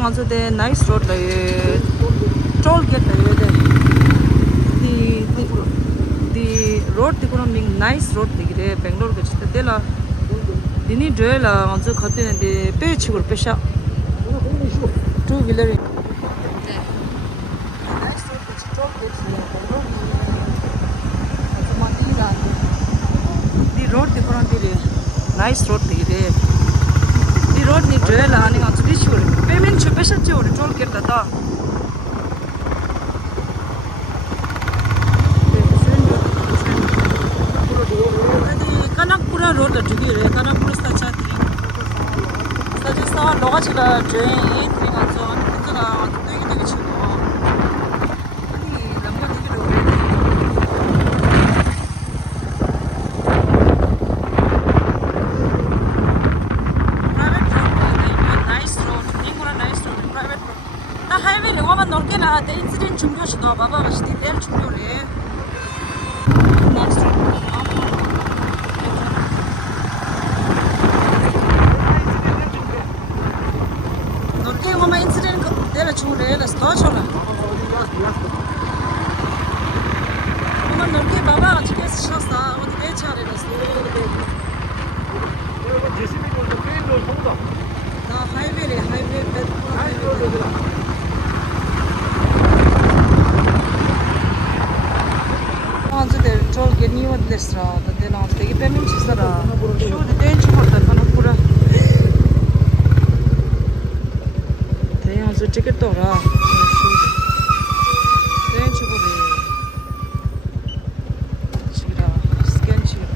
also the nice road like toll gate the road the gonna be nice road the Bangalore ke chite dela dini dela also khate the page kur pesha two wheeler nice road ke toll gate Bangalore also mandira the road the gonna be nice road the road ni dela ani also be sure payment chu pesha chu toll gate da Kanakpura road la dugi re Kanakpura sta chati sta just na loga chila train e train also ani kitna dugi dugi chilo ani lamba dugi road private road nice road ningura nice road private road na highway le wama norke la the incident chungyo chdo baba bashti del chungyo re next road incident there chule la sto chola mama norke baba achke shasta odi de chare la sto jcb ko the train road hoga na highway also the toll get new at this road the now the payment chisara show the change korta kana pura so ticket to ra then chubore chira scan chira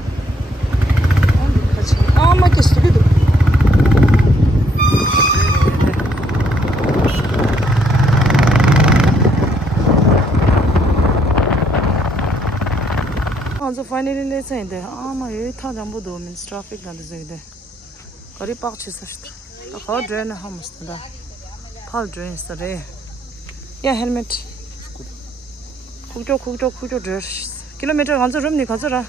on kachi ma ke studio also finally let's say the ma ye tha jambo do means traffic na de de kari park chisa sta ka drain ha mustda Paul drains today. Yeah, helmet. Kujo dress. Kilometer hanzo room ni khazara.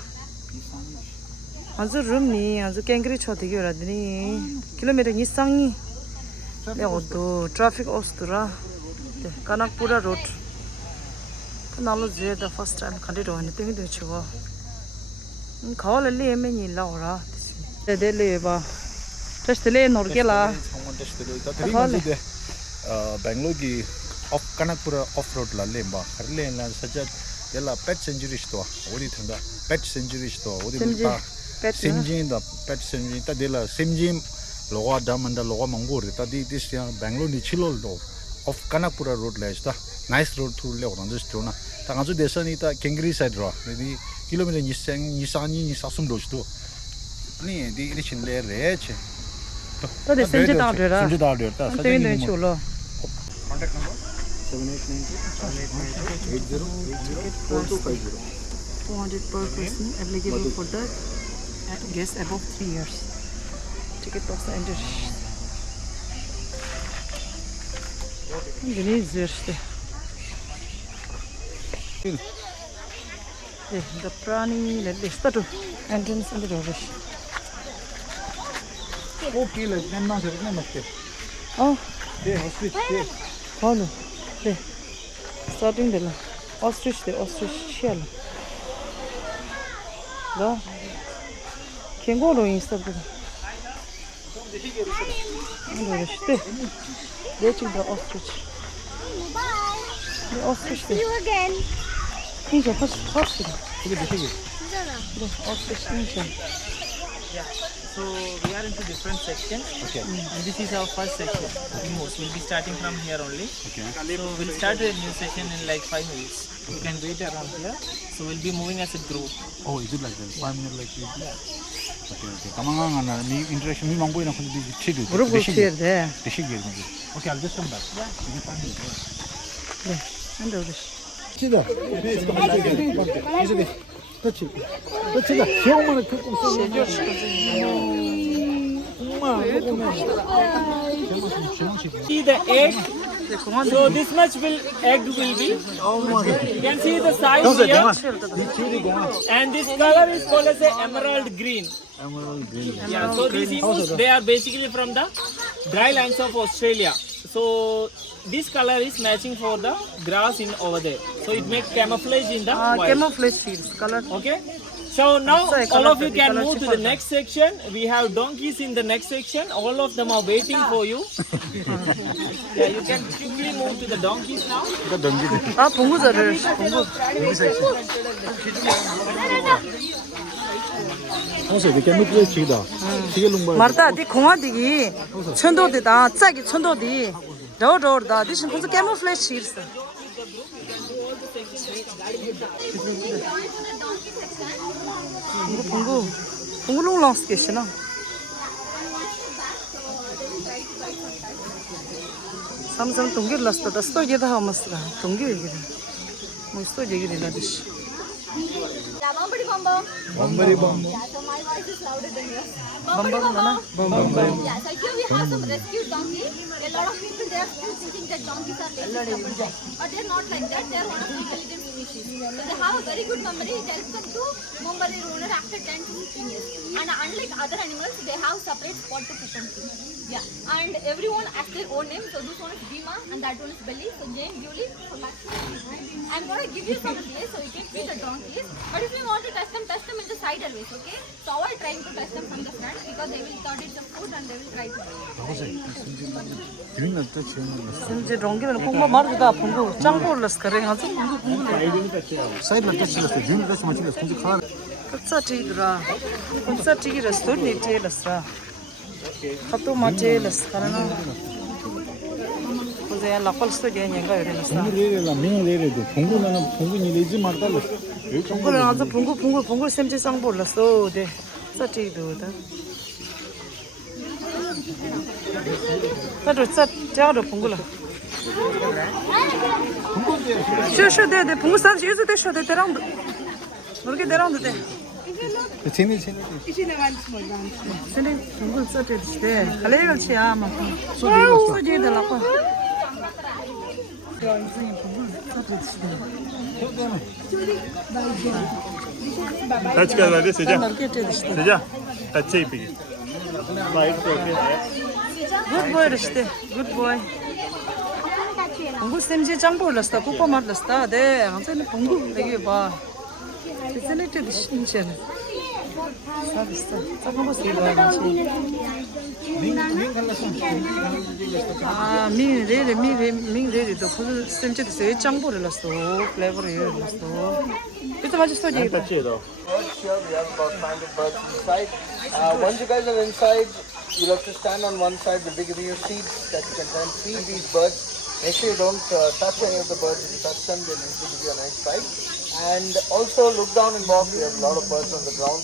Hanzo room ni hanzo kengri choti gyora dini. Kilometer ni sangi. Le odo traffic ostura. Kanakpura road. Kanalo je the first time khandi ro ni tingi de chiwa. Khawala le me ni la ora. De le ba. Test le norgela. Bangalore ki off Kanakpura off road la lemba harle la sajad yalla pet century sto odi thanda pet century sto odi ta simjin da pet century ta dela simjin loga damanda loga mangur ta di this Bangalore ni chilol do off Kanakpura road la sta nice road through le oran sto na ta ngazu desani ta kengri side ro ni kilometer ni seng ni sani ni sasum do sto ni di ri chin le re che to de senje ta ta sajin ni chulo Contact number 7890 200 per person applicable for the guests above 3 years. Ticket cost enter. The Prani list entrance in the door. Okay, let's go now. Oh, yeah, ostrich. follow. Starting the ostrich, shell. The kangaroo instead. They took the ostrich. The ostrich. See you again. Ninja, first. The ostrich. Yeah, so we are into different sections. Okay. And this is our first section. We'll be starting from here only. Okay. So we'll start a new session in like 5 minutes. You can wait around here. So we'll be moving as a group. Oh, is it like that? 5 minutes like this? Yeah. Okay. Come on, me interaction. Me mango ina khuli di chidu. Group here there. Okay, I'll just come back. Yeah. And over. Chida. Touch it. See the egg. So this much egg will be. You can see the size here. And this color is called as a emerald green. Yeah, so these emus, they are basically from the dry lands of Australia. So this color is matching for the grass in over there. So it makes camouflage in the white. camouflage seeds color. Okay. So now Sorry, all color of you the can color move to the chipper. next section. We have donkeys in the next section. All of them are waiting for you. Yeah, you can quickly move to the donkeys now. 아 봉구자를 봉구. also the chemical chida chige lungba 말다 디 공화디기 천도디다 짜기 천도디 저저다 디신 무슨 camouflage seeds. 봉구 봉구롱 랑스케시나. 삼성 동기를 났다. 스토리에다 하면서 동기 얘기를. 뭐 스토리 얘기를 나듯이. bambari bam Yeah, so my voice is louder than yours. Bum bum nana. Yeah, so here we have some rescued donkeys. A lot of people they are still thinking that donkeys are lazy couple, but they're not like that. They're one of the intelligent species. So they have a very good memory. It helps them to remember their owner after 10 to 15 years. And unlike other animals, they have separate spot to put them to. Yeah, and everyone has their own name. So this one is Bhima and that one is Belly. So Jane, Julie, so I'm gonna give you some place so you can feed the donkeys. But if you want to test them in the side always, okay? So avoid trying to test them from the front because they will thought it's a food and they will try to green at the 이제 롱기는 공부 말다 봉구 짱고 올랐어 그래 가지고 side la touch la green that's much less kunji khana 끝사 찌더라 끝사 찌기라서 돈이 찌렸어 카토 마체렸어 가라나 그제 라팔 스토리에 년가 이랬어 la ming le de pongu na pongu ni lezi marta la 봉구는 아주 봉구 샘지 짱 올랐어 네 싸찌도다 나도 싸 제가도 봉구라 셔셔데 봉구 산 유즈 데 셔데 데랑도 모르게 데랑도 돼 chini 근데 봉구 싸때 돼 갈래가 치야 막 소지에 달라고 touch करवा दे सेजा 마르케트 됐어 सेजा touch ही पी वाइट okay Good boy 됐대 good boy 봉구 샘지 짱 올랐어 쿠파 말랐어 네 항상 봉구 되게 봐 세네트 진짜 사비스 작은 거 쓰이고 아 미래도 그 샘지도 세 짱보를 났어 플레이버를 났어 그때 맞았어 이게 touch है तो Here we have about 500 birds inside. Once you guys are inside, you'll have to stand on one side. We'll be giving you seeds that you can then feed these birds. Make sure you don't touch any of the birds. If you touch them, they'll usually give you a nice bite. And also look down and walk. We have a lot of birds on the ground.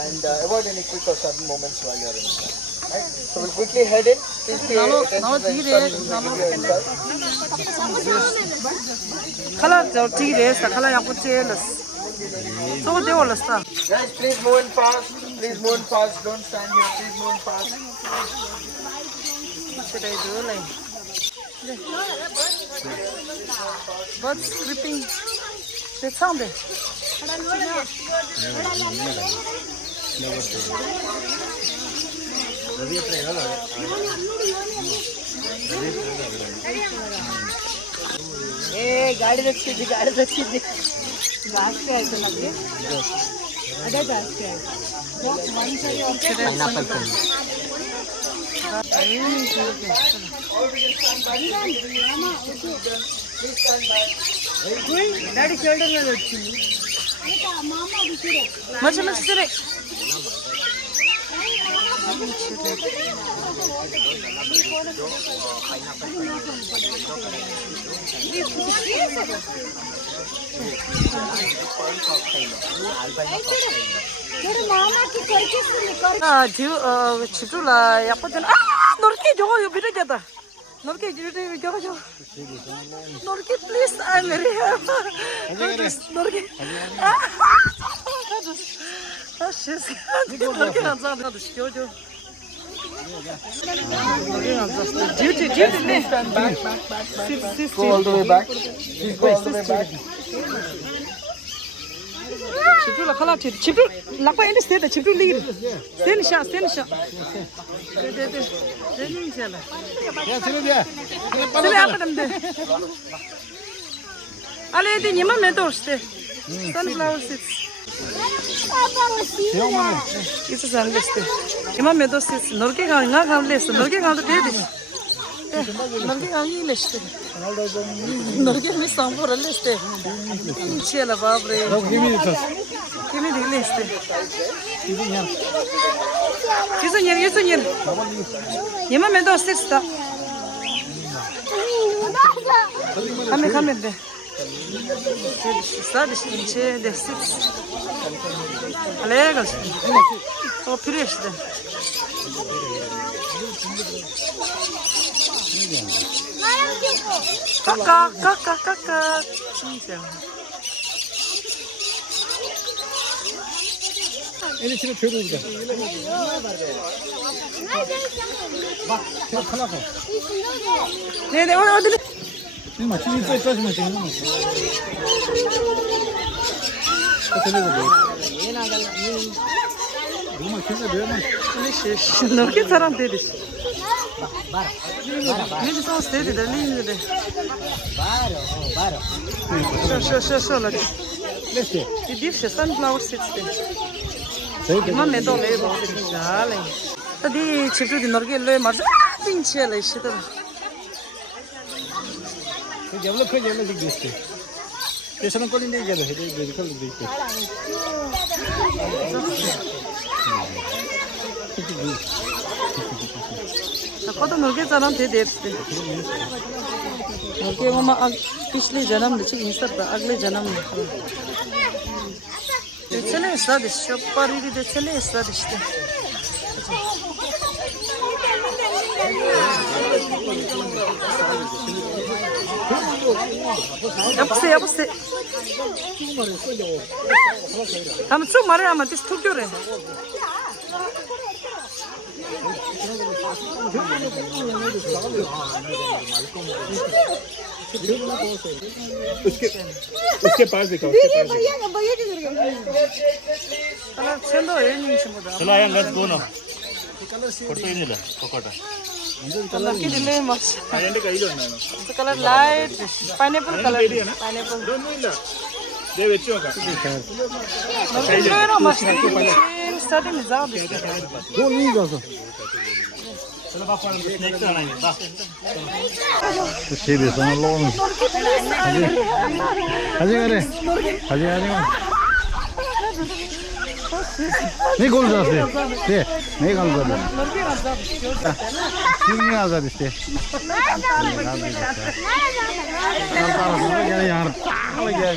And avoid any quick or sudden moments while you're inside. Right? So we'll quickly head in. Please pay attention to the instructions we'll give you inside. 칼라 저 찌기래서 칼라 약고 찌렸어 저거 내 올랐어 Guys, please move in fast. Please move in fast. Don't stand here. Please move in fast. should I do like birds creeping the sound ए गाड़ी रखी घास पे ऐसे लगे अरे घास पे one side daddy shoulder మీద వచ్చింది మంచి సరే 집주라 약간 너렇게 저거 미르게다 너렇게 저거 너렇게 please I'm very happy 너렇게 she's 너렇게 감사합니다 시켜줘 duty Stand back. Go all the way back. Please go all the way back. 집주 라칼라 집주 라파 인데 스테다 집주 리그 스테니샤 스테니샤 네네네 제니샤라 야 들어야 스레 아빠담데 알레디 니마 메도스테 sunflower seeds isso sangleste ni마 medos seeds norke nga gamleste norke gamdo dedi norke gamni leste norke mi sambor leste chela babre kimi dileste Yüzünyer. Niema medos seeds ta Kame de Sadece ince destek. Alegal. O pireşte. Kaka. En içine çöl oldu. Ne o dedi. Ne maçı izle kaç maçı ne maçı. Bu maçı da böyle. Norke saran dedi. Ne de sos dedi de linje de. Şo la. Neyse. Gidip sunflower seeds de. Ama me do le bo jale. Tadi çiftçi di norke le mar. Pinchela işte de. Develop दिख देखते station को नहीं गया है medical देखते कत नर्के जन्म थे देखते नर्के ममा पिछले जन्म में चाहिए सर अगले जन्म में चले स्वादिष्ट चप्परी भी चले स्वादिष्ट 여보세요. 한번 쭉 말해야만 뒤에서 툭 교래. उसके पास देखो चलो एनिंग समझा चलो आया लेट्स गो ना फोटो ही नहीं ला पकोटा कलर की दिले मस्त आयंडे कईलो उन्नाను colour light pineapple colour pineapple ಇಲ್ಲ ದೇ ವೆಚ್ಚೋ का कलर मस्त स्टार्टिंग में जाओ वो नहीं जाता चलो बाप नेक्स्ट आना है बा तो सीधे समझ लो अजय नहीं कौन सा से नहीं कौन सा क्यों नहीं आ जाते इससे यार लग गया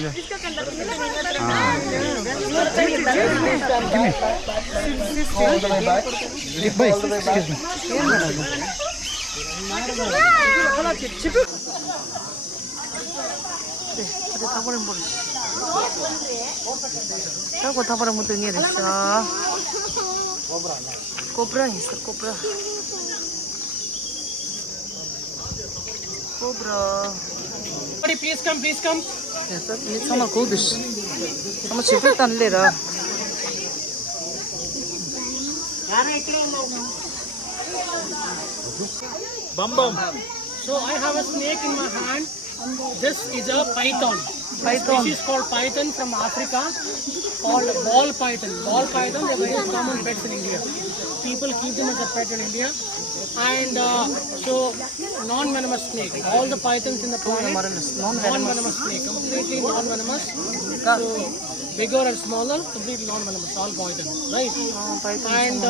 भाई Tahu tak pada mutu ni rasa. Cobra ni, cobra. Cobra. Please come. Yes, ni sama kudus. Sama cepetan lera. Bum. So I have a snake in my hand. This is a python. This is called python from Africa, called ball python. Ball python are very common pets in India. People keep them as a pet in India. And so non-venomous snake. All the pythons in the planet, non-venomous snake, completely non-venomous. So bigger and smaller, completely non-venomous, all poison, right? And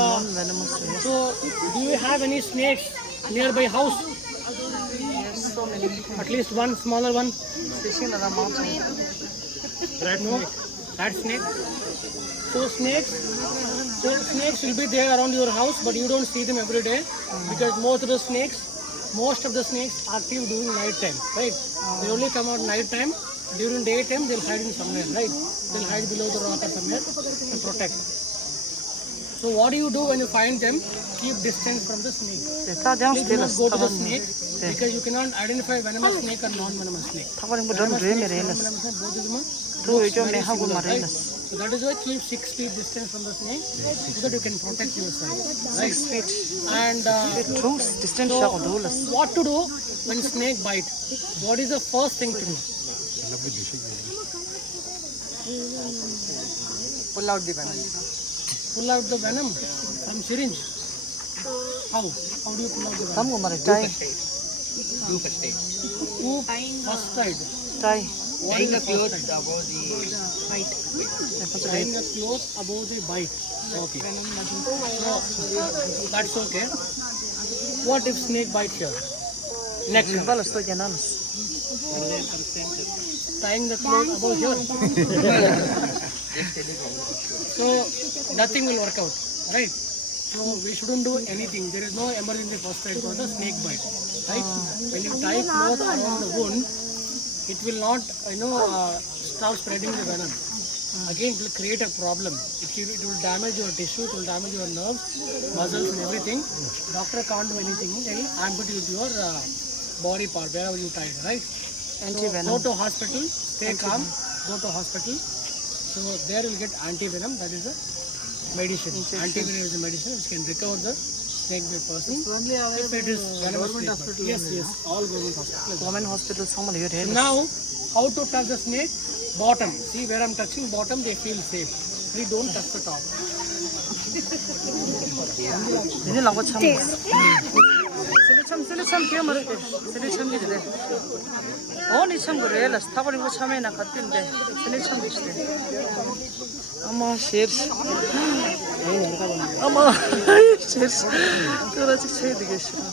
so do you have any snakes nearby house? So many. At least one smaller one. Fishing in the mountain. Rat snake. So snakes will be there around your house, but you don't see them every day because most of the snakes are active during night time, right? They only come out night time. During daytime, they'll hide in somewhere, right? They'll hide below the rock or somewhere and protect. So what do you do when you find them? Keep distance from the snake. Please do not go to the snake because you cannot identify venomous snake or non-venomous snake. Venomous snake, non-venomous snake, both of them are Tu yo me hago marenas. So So that is why keep 6 feet distance from the snake so that you can protect yourself. 6 feet. And True distance siya ko dulas. what to do when snake bite? What is the first thing to do? Pull out the venom. Pull out the venom from syringe. How? How do you pull out the venom? Tam ko mara try. Two first side. Try. Tying a cloth above the bite. Tying a cloth above the bite. Okay. So, that's okay. What if snake bites here? Next one. Balas to jananas. Tying the cloth above here. So nothing will work out, right? So we shouldn't do anything. There is no emergency first aid for the snake bite, right? When you tie cloth around the wound, it will not, stop spreading the venom. Again, it will create a problem. It will damage your tissue, it will damage your nerves, muscles and everything. Doctor can't do anything. They'll amputate your body part, wherever you tied, right? Anti-venom. Go to hospital, stay calm, go to hospital. So there you will get anti-venom, that is a medicine. Anti-venom is a medicine which can recover the snake bite person. If it is venomous treatment. Yes, all government hospitals. Government hospital someone here. Now, how to touch the snake? Bottom. See where I'm touching bottom, they feel safe. We don't touch the top. Ini lang ko cham. Sili cham kya mare te. Sili cham gi de. Oh ni cham gore las thabarin ko chame na khatin de. Sili cham gishte. Ama sher. Ama sher. Tora chik chhe dige shira.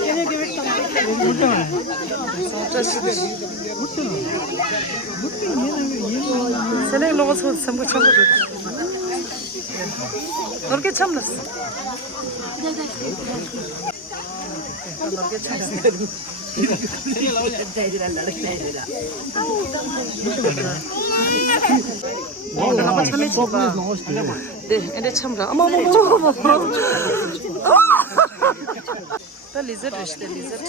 Yene give it tam. Sili logo chod sam ko cham ko. Norke chamlas. Norke chamlas. Apa chamne chiba? De, ende chamra. Ama. The lizard is the lizard.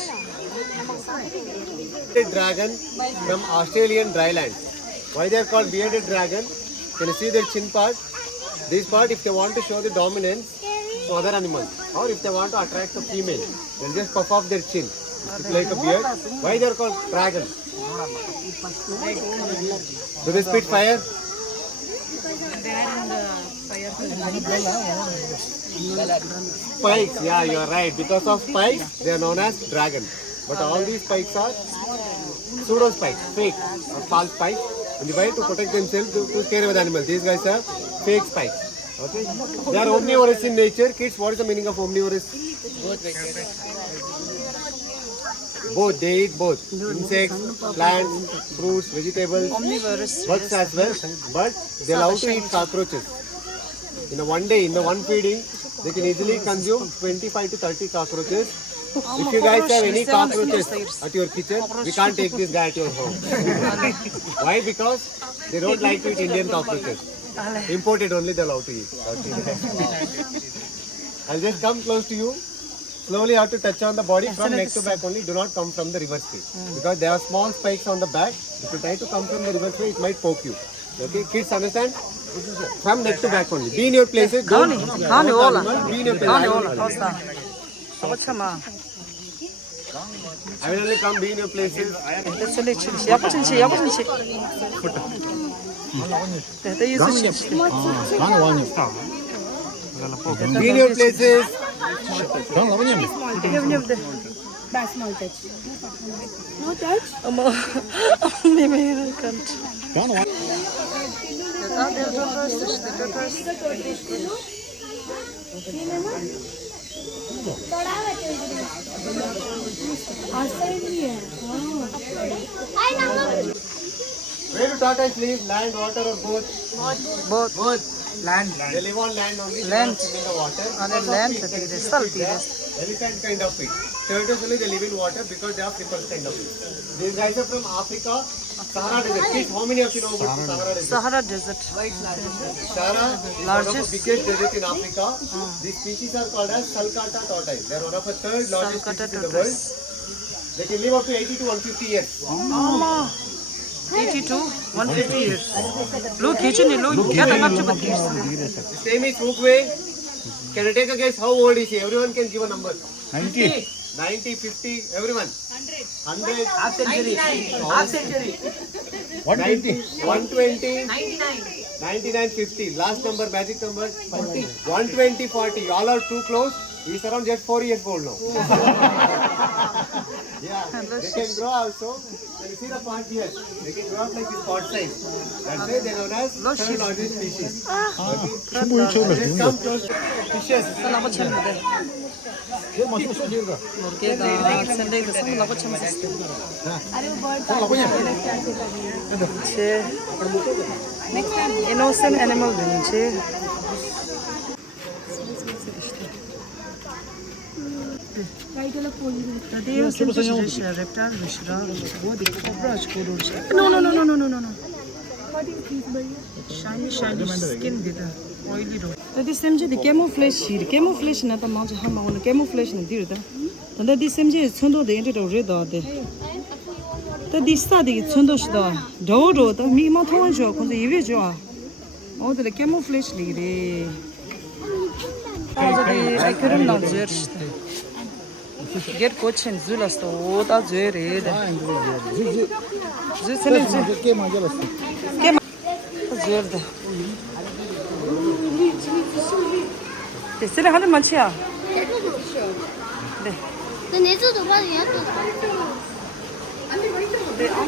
Bearded dragon from Australian dryland. Why they are called bearded dragon? Can you see their chin part? This part, if they want to show the dominance to other animals, or if they want to attract the female, they'll just puff off their chin. It's like a beard. Why they are called dragons? Do they spit fire? Spikes, yeah, you are right. Because of spikes, they are known as dragon. But all these spikes are pseudo spikes, fake or false spikes. And they try to protect themselves to scare away the animal. These guys are fake spikes. Okay? They are omnivorous in nature. Kids, what is the meaning of omnivorous? Both. They eat both. Insects, plants, fruits, vegetables, Omnivorous. bugs as well. But they love to eat cockroaches. In a one day, in the one feeding, they can easily consume 25 to 30 cockroaches. If you guys have any cockroaches at your kitchen, we can't take this guy at your home. Why? Because they don't like to eat Indian cockroaches. Imported only they love to eat. Okay. I'll just come close to you. Slowly you have to touch on the body from neck to back only. Do not come from the reverse way. Because there are small spikes on the back. If you try to come from the reverse way, it might poke you. Okay, kids understand? From neck to back only. Be in your places. Don't Kani ola. be in your Kani places. ola. Kosta. Apa chama? I will only come be in your places. Sili chili. Yapa chinchi. Yapa chinchi. Te yusu chinchi. Be in your places. Ama mimi kant. Where do tortoise live? Land, water or both? Both. Land. They live on land only. Land. They don't live in the water. Ane land tadi salty. Elephant kind of feet. Turtles only they live in water because they are flippers kind of feet. These guys are from Africa, Sahara Desert. Kids, how many of you know about Sahara Desert? Sahara Desert. Sahara is one of the Largest. biggest desert in Africa. These species are called as Sulcata tortoise. They are one of the third largest Sulcata species in the world. tortoise. They can live up to 80 to 150 years. 80 to 150 years. Look, kitchen, look, get a bunch of things. Same is Mukwe. Can you take a guess how old is he? Everyone can give a number. 90. 90, 50, everyone. 100. Half century. Half century. 120. 120. 99, 50. Last number, magic number. 40. 120, 40. All are too close. He's around just 4 years old now. Yeah, they can grow also. Can you see the part here? They can grow up like this pot size. That's why they're known as third largest species. 충분히 채울라 Just 지금. come close. Fishes. 살라고 쳤는데. 모르겠다. 샌데이도 살라고 쳤는데. 제 innocent animal 되는지. Tadi semua reptile mishra, cobra scorpion. No. Shiny skin dida, oily do. Tadi semje the camouflage na ta mauj hama on camouflage na dirda. Tadi semje chondo de ente do red de. Tadi sta de chondo shda, do ta mi ma thon jo kon ive jo. O de camouflage li re. Tadi I couldn't not judge. Get coach and Zulas to Oda Zere. Zusin 게임 안 잘랐어. Zerda. They still have a mancha. The nature of what you have to. They are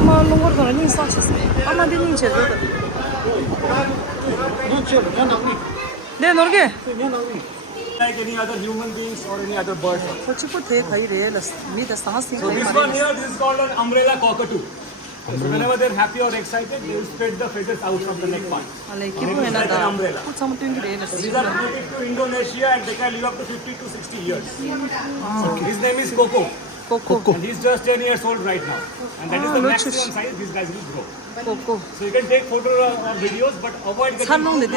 not longer than any such as I'm not doing it. They're not good. Like any other human beings or any other bird. What you put here, me the stars thing. So this one here, this is called an umbrella cockatoo. So whenever they're happy or excited, they will spread the feathers out from the neck part. Like an umbrella. Put something in So these are native to Indonesia and they can live up to 50 to 60 years. His name is Coco. Coco. And he's just 10 years old right now. And that is the maximum size these guys will grow. Coco. So you can take photos or videos, but avoid getting Salon de and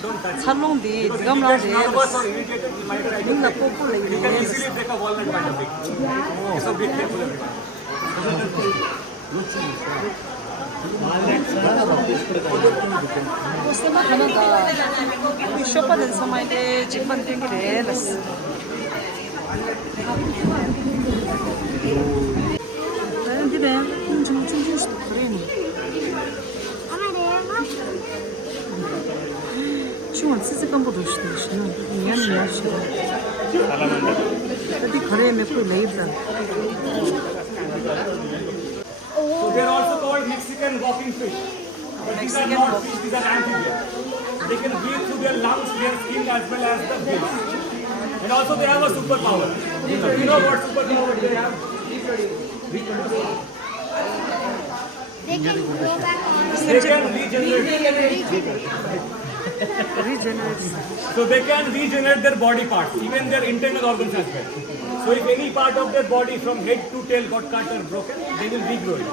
don't touch it. Salon de Because if you get nervous or irritated, you might try to break. You can easily break a walnut by the big. So be careful everyone. Você vai cantar. Me chopa dessa mãe de bandejas. Aí de um justo creme. Чего ты будешь что? Я не знаю. Это creme foi leida. So they are also called Mexican walking fish. But these are not fish, these are amphibians. They can breathe through their lungs, their skin as well as the gills. And also they have a superpower. So you know what superpower they have? They can go back on. They can regenerate. So they can regenerate their body parts, even their internal organs as well. So if any part of their body from head to tail got cut or broken, they will regrow it.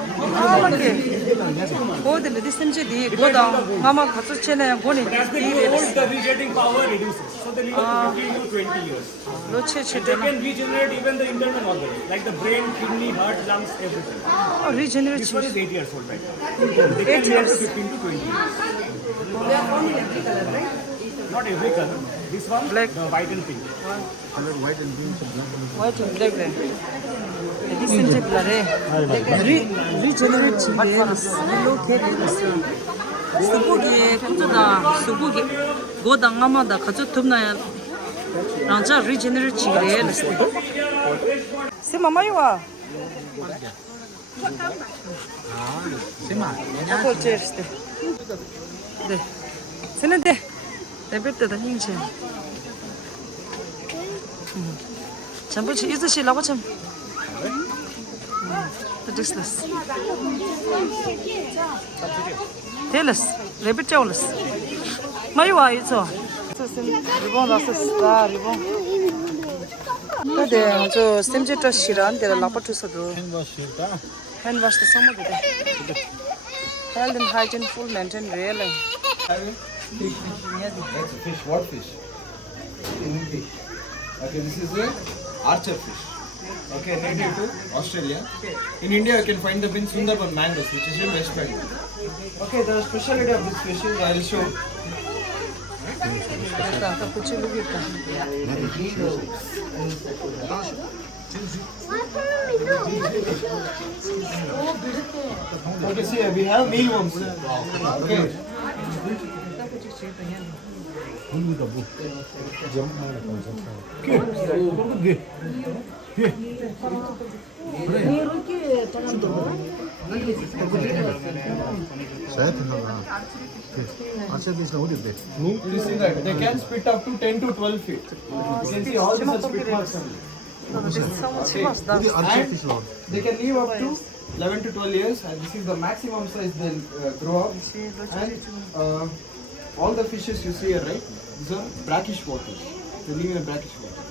Oh, the medicine go down. Mama, what's chene? Go in. But as they grow old, the regenerating power reduces. So they live up to 15 to 20 years. So they can regenerate even the internal organs, like the brain, kidney, heart, lungs, everything. Oh, regenerate. This one is 8 years old right now. They can live up to 15 to 20 years. They are found in every color, right? Not every color. This one, Black. the white and pink. White and black. This is the color. Regenerate children. Hello, kids. Subuki, kuda, subuki. Go down, Amada, Katutuna. Ranja regenerate children. See, Mama, you are. 네. 쓰는데 레벨때다 hinche. 전부 이즈시 라고 참. 됐어. 됐어. 레벨 짜올스. 많이 와 있어. 리본 라스스다 리본. 근데 저 샘제터 시란 데라 라파투서도. hand wash the summer today. Health and hygiene full maintain really. That's fish. What fish? Okay, this is a archer fish. Okay, native to Australia. In India, you can find them in Sundarban mangroves, which is in West Bengal. Okay, the specialty of this fish is I'll show. 다 붙이려겠다. Okay, see, we have mealworms. Okay. You see that they can spit up to 10 to 12 feet. You can see all these are spit marks on it. And they can live up to 11 to 12 years, and this is the maximum size they'll grow up. And all the fishes you see here, right? These are brackish waters. They live in brackish water.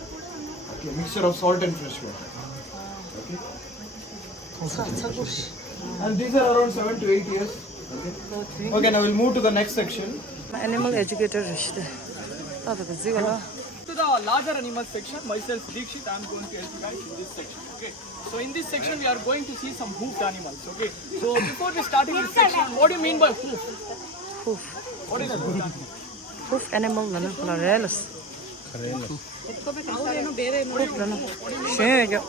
Okay, mixture of salt and fresh water. Okay. And these are around 7 to 8 years. Okay. Okay, now we'll move to the next section. Animal educator işte. Tabii ki zigala. To the larger animal section, myself Dikshit, I am going to help you guys in this section. Okay. So in this section, we are going to see some hoofed animals. Okay. So before we start in this section, what do you mean by hoof? Hoof. What is a hoofed animal? Hoof animal lana kula relas. Hoof lana. Şöyle.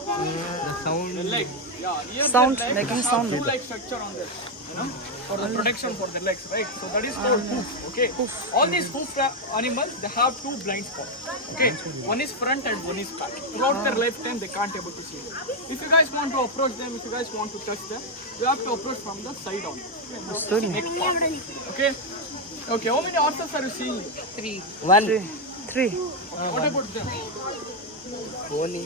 The leg. Yeah. Here Sound, the legs making have sound. Two-like structure on them. You know, for the protection for the legs, right? So that is called hoof. Okay. All these hoofed animals, they have two blind spots. Okay. One is front and one is back. Throughout their lifetime, they can't able to see. If you guys want to approach them, if you guys want to touch them, you have to approach from the side on. Next part. Okay. Okay. How many horses are you seeing? Three. What about them? Pony.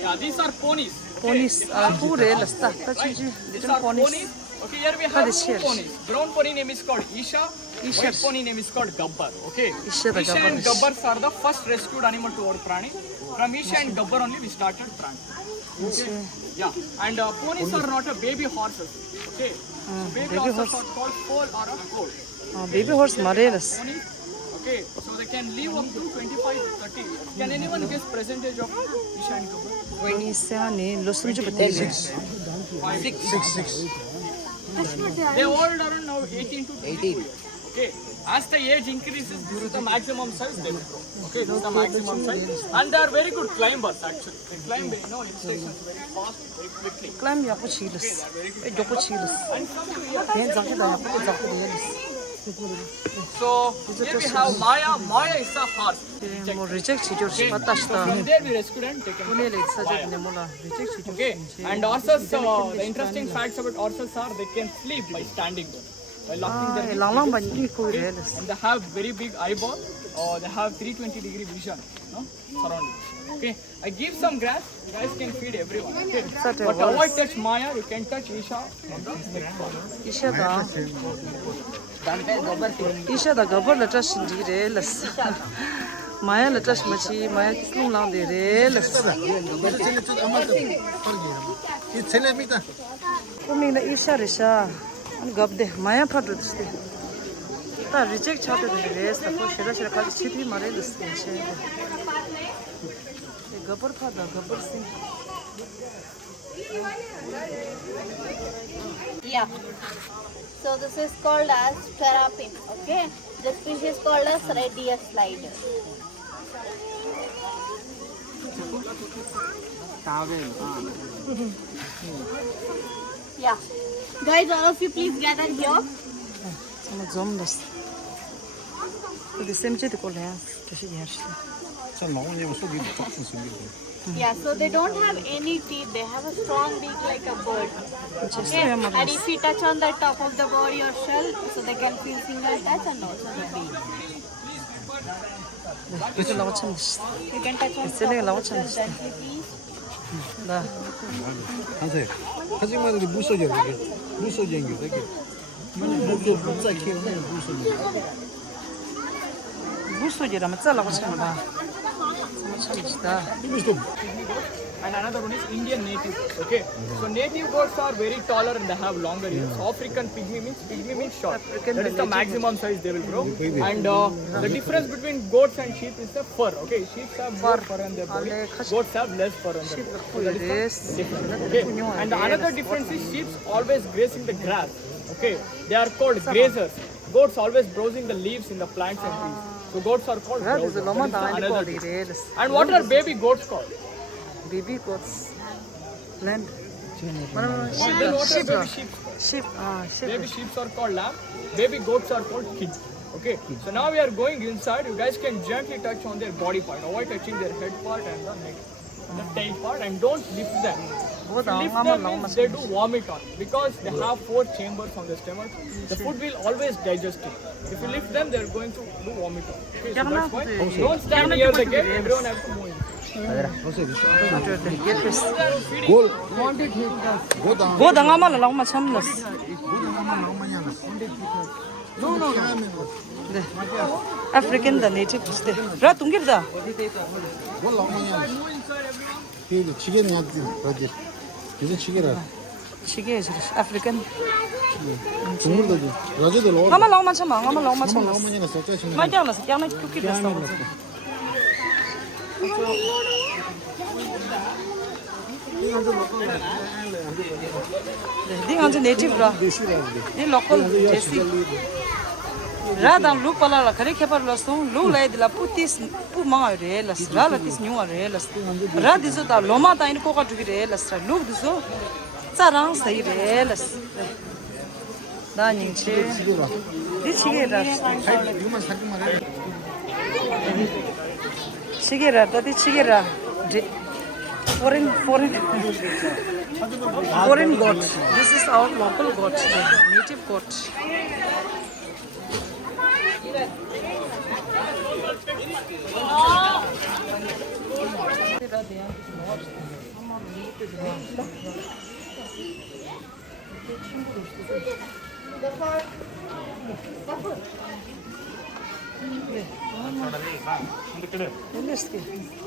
Yeah, these are ponies. Ponies. Who relas? Ta chichi. These Little are ponies. Okay, here we have two ponies. Brown pony name is called Isha. White pony name is called Gabbar. Okay. Isha the and Gabbar. Gabbars are the first rescued animal to our prani. From Isha and Gabbar only we started prani. Okay. Yeah. And ponies are not a baby horses. Okay. So baby horses are called foal or a foal. Baby horse marelas. Pony. Okay. So they can live up to 25 to 30 years. Can anyone guess percentage of Isha and Gabbar? Ni sani losunju beteli. 6. They hold around now 18 to 22 years. Okay. As the age increases, this is the maximum size they will grow. Okay, this is the maximum size. And they are very good climbers actually. They climb, hill stations very fast, very quickly. Climb ya puchilas. Yo puchilas. Ben zakı da yapı zakı değiliz. So here we have Maya. Maya is a horse. Mo reject chidiyor So pataşta. from there we rescued and taken. Bu neyle sadece ne mola reject chidiyor. Okay. And horses, the interesting facts about horses are they can sleep by standing there. By locking their legs. Lanlan ban iyi koy relas. And they have very big eyeball, or they have 320-degree vision, surroundings. Okay, I give some grass. You guys can feed everyone. Okay, but avoid touch Maya. You can touch Isha on the next part. İşe de gabar la taş relas. Maya la taş maçı Maya kislum lan de relas. Kumi na işe reşa. Gabde Maya padu işte. Ta reject çadı de res ta ko şira şira kaç çiti mare lis şey. Gabar pada gabar sin. Yeah. So this is called as terrapin. Okay. This fish is called as red ear slider. Yeah. Guys, all of you please gather here. Sama zombies. Bu semce de kolay. Taşı yersin. Yeah, so they don't have any teeth. They have a strong beak like a bird. Okay. And if you touch on the top of the body or shell, so they can feel single touch and also the beak. 이거 나와찬 듯이. You can touch on top 셀레가 of the 나와찬 shell 듯이. gently, please. 나. 한세 하지만 무서져 무서진 게 되게 목도 복사 키우는 무서져 무소리라면 잘라고 치는 봐. 참다. And another one is Indian native. Okay, so native goats are very taller and they have longer ears. African pygmy means short. That is the maximum size they will grow. And the difference between goats and sheep is the fur. Okay, sheep have more fur on their body. Goats have less fur on their body. That is the difference. Okay, and the another difference is sheep always grazing the grass. Okay, they are called grazers. Goats always browsing the leaves in the plants and trees. So goats are called browsers. That is the another difference. And what are baby goats called? Baby goats. Land. Sheep. Baby sheep are called lamb. Baby goats are called kid. Okay. So now we are going inside. You guys can gently touch on their body part. Avoid touching their head part and the neck, the tail part, and don't lift them. If you lift them means they do vomit on because they have 4 chambers on the stomach. The food will always digest it. If you lift them, they are going to do vomit on. Okay, so that's why don't stand near the gate. Everyone have to move in. Go down, I'm along my chumless. African, the native is there. Ratung give that. Chige is African. I'm along my chum, I'm along my chum. My downers, young cookie. Ding on the native ra. The local Jesse. Rather look pala caricapar loson, low lay la putis puma relas, relatis new relas. Radizota loma in coca to be relas, look so. Sarang say relas. Dining chair. This Chigera, that is Chigera. Foreign goat. This is our local goat, native goat.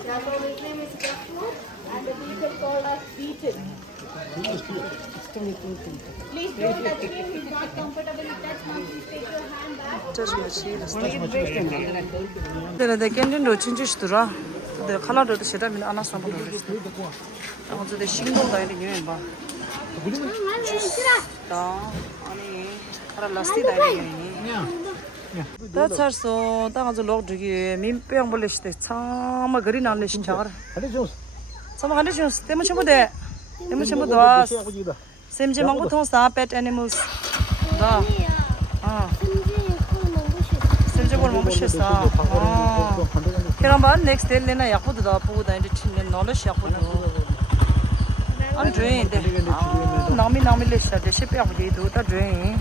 Yeah, so his name is Jackfruit and the people called us Beetle. Please don't touch him, he's not comfortable with that. Please take your hand back. The Kenyan Rochinjistura, the color of the Shedam in Anasam. Also the shingle by the union bar. That's also that was a lot to give me. Pamblish the Sama Green on the Shinjar. Some conditions, they much more there. They much more was same Jimangoton pet animals. Keramba next day, Lena Yakuda, Pud and the Chin knowledge Yakuda. I'm drained. Nami, the ship of the drain.